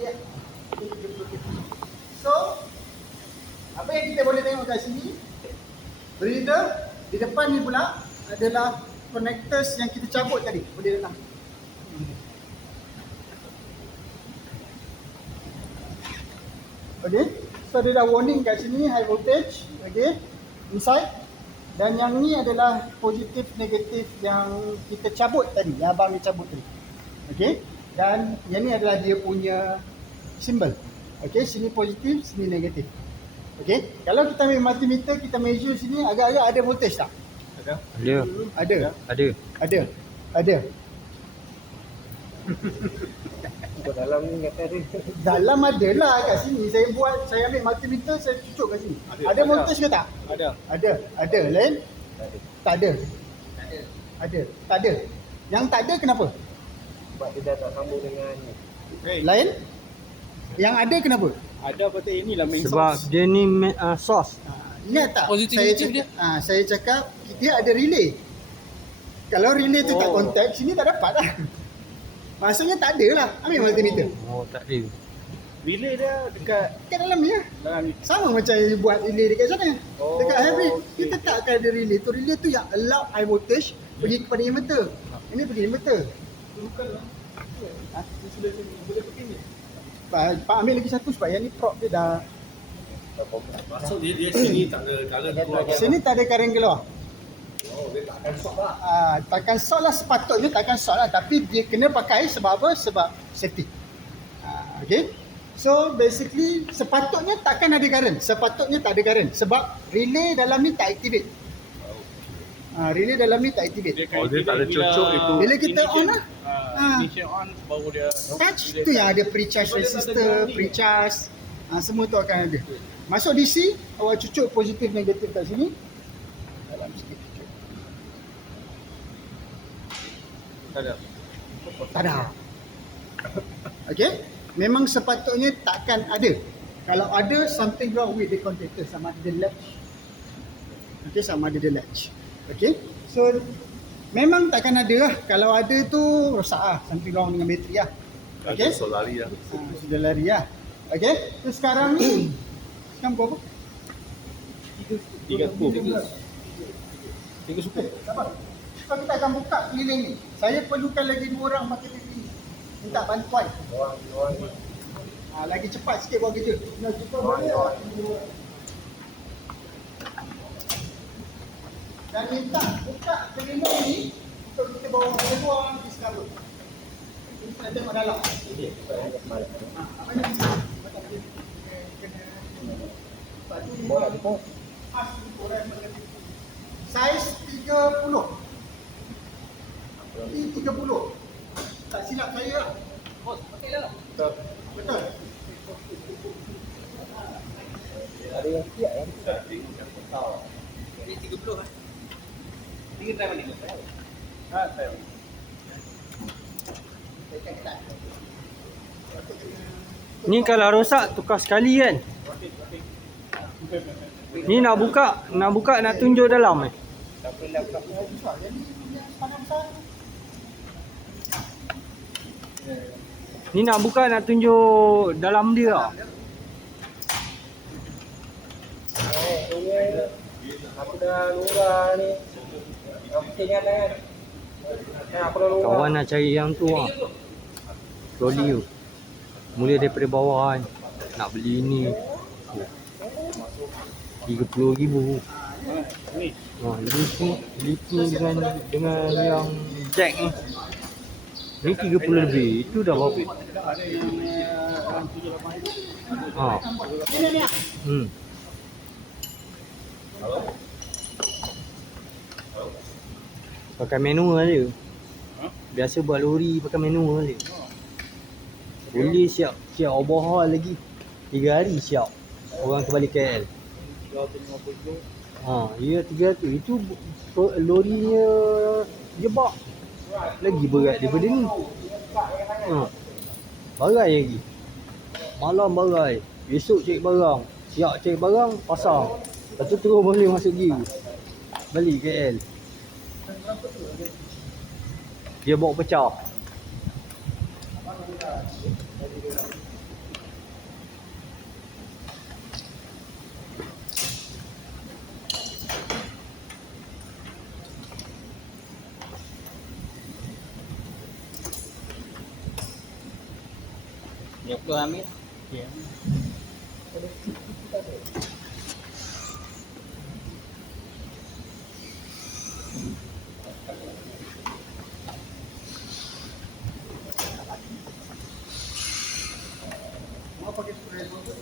ya. So, apa yang kita boleh tengok kat sini, breather di depan ni pula adalah connectors yang kita cabut tadi, boleh datang. Okay, so dia dah warning kat sini high voltage, okay, inside. Dan yang ni adalah positif negatif yang kita cabut tadi, yang abang ni cabut tadi. Okay, dan yang ni adalah dia punya simbol. Okay, sini positif, sini negatif. Okay, kalau kita ambil multimeter, kita measure sini agak-agak ada voltage tak? Ada. Ada. Ada. Ada. Ada. Dalam ni kata ada. Dalam ada lah kat sini. Saya ambil multimeter, saya cucuk kat sini. Ada voltage ke tak? Ada. Ada. Ada. Lain? Tak ada. Ada. Ada. Tak ada. Yang tak ada kenapa? Sebab dia dah tak sambung dengan ni. Lain? Yang ada kenapa? Ada betul inilah main Sebab source. dia ni source. Ingat tak? Positif Saya negatif cakap, saya cakap dia ada relay. Kalau relay tu tak kontak, sini tak dapat lah. Maksudnya tak ada lah. Ambil multimeter. Oh, tak ada. Relay dia dekat Kat dalam ni lah. dalam ni. Sama macam you buat relay dekat sana. Dekat hybrid, okey. kita tak akan ada relay. Tu relay tu yang allow high voltage pergi kepada inverter. Ini pergi inverter. Pak ambil lagi satu sebab yang ni prop dia dah. Maksud dia sini tak ada current keluar. Sini tak ada current keluar. Oh, dia tak akan stop lah. Takkan short lah, sepatutnya takkan short lah. Tapi dia kena pakai sebab apa? Sebab safety. Okay. So basically sepatutnya takkan ada current. Sepatutnya tak ada current. Sebab relay dalam ni tak activate. Relay dalam ni tak activate. Oh, dia tak ada cocok itu. Bila kita on lah. Initial on baru dia Touch tu yang ada pre-charge resistor, pre-charge, semua tu akan ada. Masuk DC, awak cucuk positif negatif kat sini. Dalam sikit cucuk. tak ada. Tak ada. Okay. Memang sepatutnya takkan ada. Kalau ada, something wrong with the contactor. Sama ada the latch. Okay, sama ada the latch. Okay. So, memang takkan ada lah. Kalau ada tu, rosak lah. Something wrong dengan bateri lah. Okay. So lari lah. Sudah lari lah. Okay. So, sekarang ni, sekarang berapa? 3 suku. Sabar. So, kita akan buka keliling ni. Saya perlukan lagi 2 orang pakai TV. Minta bantuan. Orang ni. Lagi cepat sikit buat kerja. Nak cepat boleh tak? Dan minta buka keliling ni untuk kita bawa keluar di sekarang. Kita nak tengok dalam. Apa ni? Bola di pos. Saiz 30. Ini 30. Tak silap saya lah. Betul. Betul. Ada yang siap yang Ini 30 kan? Ini drive ni. Saya. Ni kalau rosak tukar sekali kan. Ni nak buka nak tunjuk dalam tak boleh laptop. Ni nak buka nak tunjuk dalam dia. Aku dah lurah ni. Aku ingat kan. Aku dah lurah. Kawan nak cari yang tu lah. Troli tu. Mula daripada bawah kan. Nak beli ni. 30,000. Ni. Lift ni dengan yang jack ni. Ni 30 lebih. Itu dah berapa? Ada yang 7-8. Ini ni. Pakai manual je. Biasa buat lori pakai manual je. Boleh siap overhaul lagi. 3 hari siap. Orang kembali KL. 350. Ya 300. Itu lorinya jebak. Lagi berat daripada ni. Barai lagi. Malam barai. Besok cek barang. Siap cek barang, pasang. Lepas tu terus boleh masuk gear. Balik KL. Dia bawa pecah. Lu ambil. Ya. Mau pakai spray botol.